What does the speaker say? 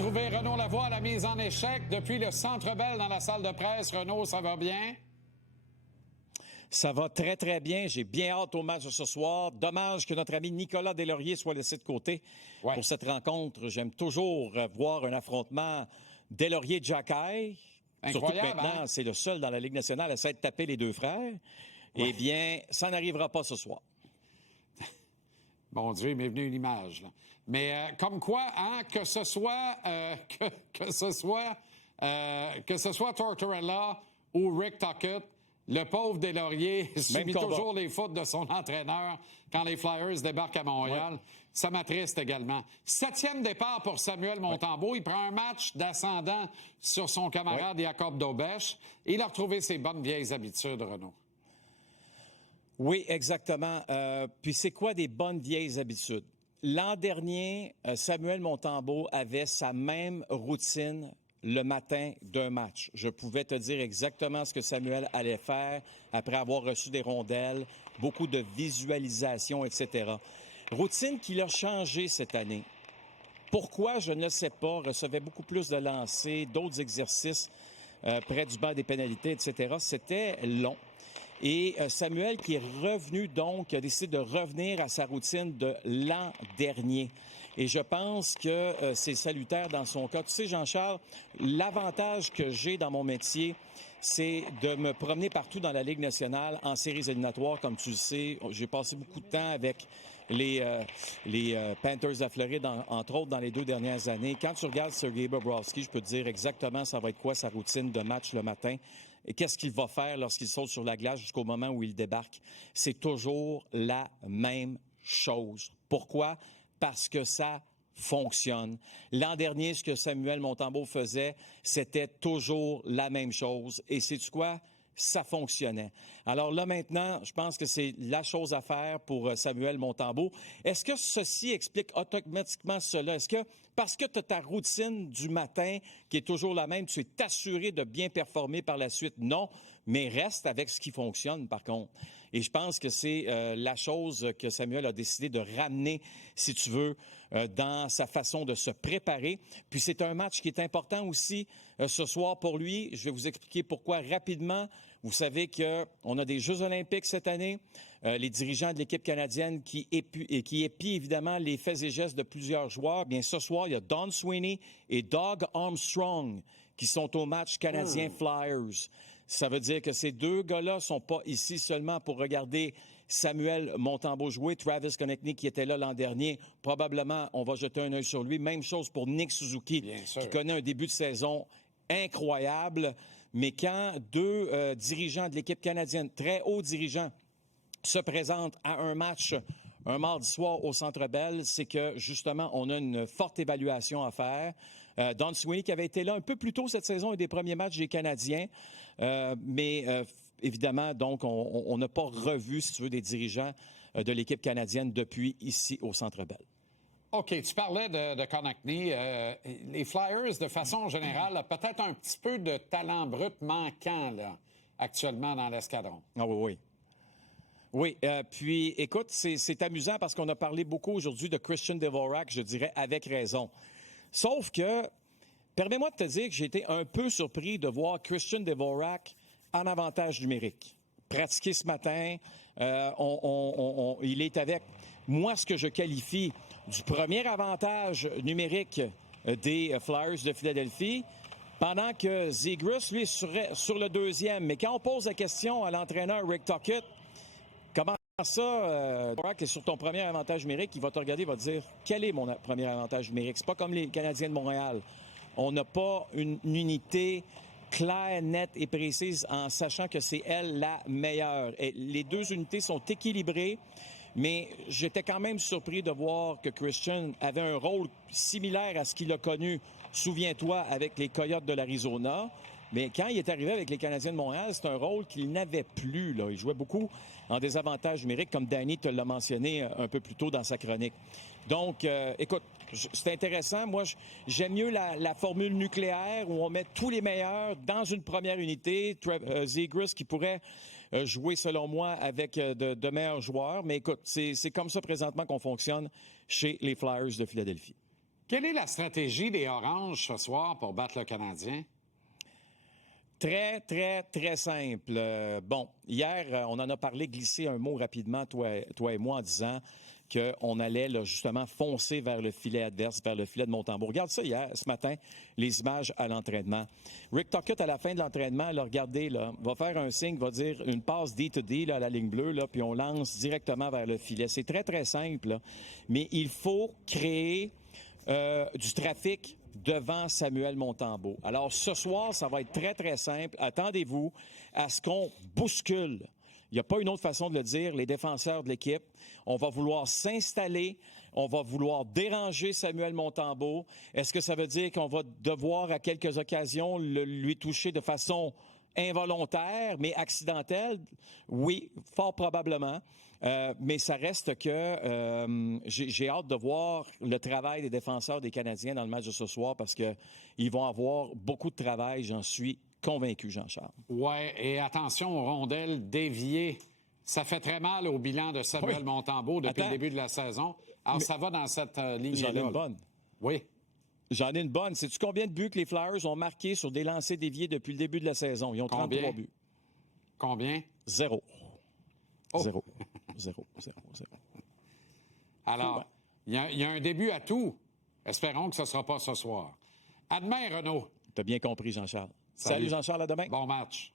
retrouver Renaud Lavoie à la mise en échec depuis le Centre Bell dans la salle de presse. Renaud, ça va bien? Ça va très, très bien. J'ai bien hâte au match de ce soir. Dommage que notre ami Nicolas Deslauriers soit laissé de côté pour cette rencontre. J'aime toujours voir un affrontement Deslauriers-Jacky. Surtout que maintenant, c'est le seul dans la Ligue nationale à s'être tapé les deux frères. Eh bien, ça n'arrivera pas ce soir. Bon Dieu, il m'est venu une image. Là. Mais comme quoi, hein, que ce soit Tortorella ou Rick Tocchet, le pauvre Deslauriers subit toujours les fautes de son entraîneur quand les Flyers débarquent à Montréal. Ouais. Ça m'attriste également. 7e départ pour Samuel Montembeault. Il prend un match d'ascendant sur son camarade Jacob Daubèche. Il a retrouvé ses bonnes vieilles habitudes, Renaud. Oui, exactement. Puis c'est quoi des bonnes vieilles habitudes? L'an dernier, Samuel Montembeault avait sa même routine le matin d'un match. Je pouvais te dire exactement ce que Samuel allait faire après avoir reçu des rondelles, beaucoup de visualisation, etc. Routine qu'il a changée cette année. Pourquoi? Je ne le sais pas. Recevait beaucoup plus de lancers, d'autres exercices près du banc des pénalités, etc. C'était long. Et Samuel, qui est revenu donc, a décidé de revenir à sa routine de l'an dernier. Et je pense que c'est salutaire dans son cas. Tu sais, Jean-Charles, l'avantage que j'ai dans mon métier, c'est de me promener partout dans la Ligue nationale en séries éliminatoires. Comme tu le sais, j'ai passé beaucoup de temps avec les Panthers de Floride, entre autres, dans les 2 dernières années. Quand tu regardes Sergei Bobrovsky, je peux te dire exactement ça va être quoi sa routine de match le matin. Et qu'est-ce qu'il va faire lorsqu'il saute sur la glace jusqu'au moment où il débarque? C'est toujours la même chose. Pourquoi? Parce que ça fonctionne. L'an dernier, ce que Samuel Montembeault faisait, c'était toujours la même chose. Et sais-tu quoi? Ça fonctionnait. Alors là, maintenant, je pense que c'est la chose à faire pour Samuel Montembeault. Est-ce que ceci explique automatiquement cela? Est-ce que parce que tu as ta routine du matin qui est toujours la même, tu es assuré de bien performer par la suite? Non, mais reste avec ce qui fonctionne, par contre. Et je pense que c'est la chose que Samuel a décidé de ramener, si tu veux, dans sa façon de se préparer. Puis c'est un match qui est important aussi ce soir pour lui. Je vais vous expliquer pourquoi rapidement. Vous savez qu'on a des Jeux olympiques cette année. Les dirigeants de l'équipe canadienne qui épient évidemment les faits et gestes de plusieurs joueurs. Bien, ce soir, il y a Don Sweeney et Doug Armstrong qui sont au match canadien Flyers. Ça veut dire que ces deux gars-là ne sont pas ici seulement pour regarder Samuel Montembeault jouer. Travis Konecny, qui était là l'an dernier, probablement, on va jeter un œil sur lui. Même chose pour Nick Suzuki, qui connaît un début de saison incroyable. Mais quand deux dirigeants de l'équipe canadienne, très hauts dirigeants, se présentent à un match un mardi soir au Centre Bell, c'est que, justement, on a une forte évaluation à faire. Don Sweeney, qui avait été là un peu plus tôt cette saison, un des premiers matchs des Canadiens, mais évidemment, donc, on n'a pas revu, si tu veux, des dirigeants de l'équipe canadienne depuis ici au Centre Bell. OK, tu parlais de Konecny. Les Flyers, de façon générale, ont peut-être un petit peu de talent brut manquant là, actuellement dans l'escadron. Ah oui, oui. Oui, puis écoute, c'est amusant parce qu'on a parlé beaucoup aujourd'hui de Christian Dvorak, je dirais avec raison. Sauf que, permets-moi de te dire que j'ai été un peu surpris de voir Christian Dvorak en avantage numérique. Pratiqué ce matin, il est avec moi ce que je qualifie du premier avantage numérique des Flyers de Philadelphie, pendant que Zegras, lui, serait sur le deuxième. Mais quand on pose la question à l'entraîneur Rick Tocchet, comment ça, Dvorak est sur ton premier avantage numérique, il va te regarder, il va te dire quel est mon premier avantage numérique. C'est pas comme les Canadiens de Montréal. On n'a pas une unité claire, nette et précise en sachant que c'est elle la meilleure. Et les deux unités sont équilibrées, mais j'étais quand même surpris de voir que Christian avait un rôle similaire à ce qu'il a connu, souviens-toi, avec les Coyotes de l'Arizona. Mais quand il est arrivé avec les Canadiens de Montréal, c'est un rôle qu'il n'avait plus, là. Il jouait beaucoup en désavantage numérique, comme Danny te l'a mentionné un peu plus tôt dans sa chronique. Donc, écoute, c'est intéressant. Moi, j'aime mieux la formule nucléaire où on met tous les meilleurs dans une première unité. Zegras qui pourrait jouer, selon moi, avec de meilleurs joueurs. Mais écoute, c'est comme ça présentement qu'on fonctionne chez les Flyers de Philadelphie. Quelle est la stratégie des Oranges ce soir pour battre le Canadien? Très, très, très simple. Bon, hier, on en a parlé, glissé un mot rapidement, toi et moi, en disant qu'on allait là, justement foncer vers le filet adverse, vers le filet de Montembeault. Regarde ça hier, ce matin, les images à l'entraînement. Rick Tocchet, à la fin de l'entraînement, là, regardez, là, va faire un signe, va dire une passe D-to-D là, à la ligne bleue, là, puis on lance directement vers le filet. C'est très, très simple, là, mais il faut créer du trafic devant Samuel Montembeault. Alors, ce soir, ça va être très, très simple. Attendez-vous à ce qu'on bouscule. Il n'y a pas une autre façon de le dire, les défenseurs de l'équipe. On va vouloir s'installer, on va vouloir déranger Samuel Montembeault. Est-ce que ça veut dire qu'on va devoir, à quelques occasions, lui toucher de façon involontaire, mais accidentelle? Oui, fort probablement. Mais ça reste que j'ai hâte de voir le travail des défenseurs des Canadiens dans le match de ce soir parce qu'ils vont avoir beaucoup de travail, j'en suis convaincu, Jean-Charles. Oui, et attention aux rondelles déviées. Ça fait très mal au bilan de Samuel Montembeault depuis le début de la saison. Alors, ça va dans cette ligne-là. J'en ai une bonne. Oui. J'en ai une bonne. Sais-tu combien de buts que les Flyers ont marqués sur des lancers déviés depuis le début de la saison? Ils ont 33 buts. Combien? 0. Oh. 0. Alors, il y a un début à tout. Espérons que ce ne sera pas ce soir. À demain, Renaud. Tu as bien compris, Jean-Charles. Salut Jean-Charles, à demain. Bon match.